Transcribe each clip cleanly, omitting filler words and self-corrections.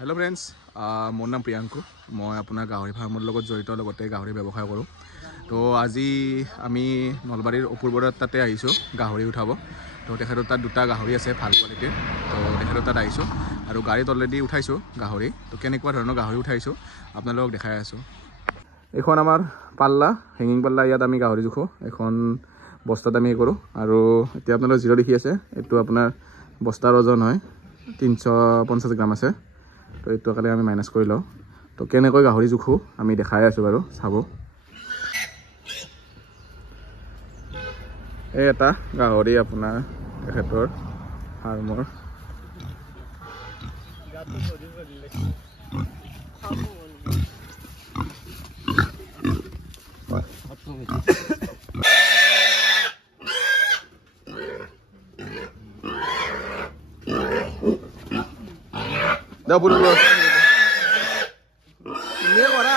Hello friends मोर नाम प्रियांकु मैं अपना गाहरी फार्मर লগত জড়িত লগতে গাহৰি ব্যৱসায় কৰোঁ তো আজি আমি নলবাৰীৰ অপূৰ্বৰত তাতে আহিছোঁ গাহৰি উঠাব তো তেখেতৰ তাত দুটা গাহৰি আছে ভাল কোৱালিটিৰ তো তেখেতৰ তাত আহিছোঁ আৰু গাড়ীত অলৰেডি উঠাইছোঁ গাহৰি তো কেনেকুৱা ধৰণৰ গাহৰি উঠাইছোঁ আপোনালোকক দেখাই আছোঁ এখন আমাৰ পাল্লা হেঙিং পাল্লা ইয়াত আমি গাহৰি জোখো এখন বস্তাত আমি কৰোঁ আৰু এতিয়া আপোনালোক জিৰ' দেখি আছে এইটো আপোনাৰ বস্তাৰ ওজন হয় 350 গ্ৰাম আছে তো এইটো কালি আমি মাইনাস কৰি লওঁ তো কেনেকৈ গাহৰি জোখো আমি দেখাই আছোঁ বাৰু চাব এই এটা গাহৰি আপোনাৰ তেখেতৰ ফাৰ্মৰ Da por lo. Ni ahora.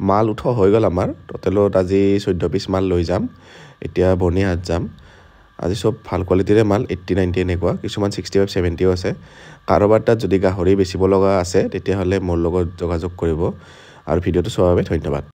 মাল উঠোৱা হৈ গ'ল আমাৰ টোটেলত আজি 14 পিস মাল লৈ যাম এতিয়া বনিহাট যাম আজি সব ভাল কোৱালিটিৰে মাল 80 90 এনেকুৱা কিছুমান 65 70 আছে কাৰোবাৰ তাত যদি গাহৰি বেচিব লগা আছে তেতিয়া হলে মোৰ লগত যোগাযোগ কৰিব আৰু ভিডিওটো চোৱাৰ বাবে ধন্যবাদ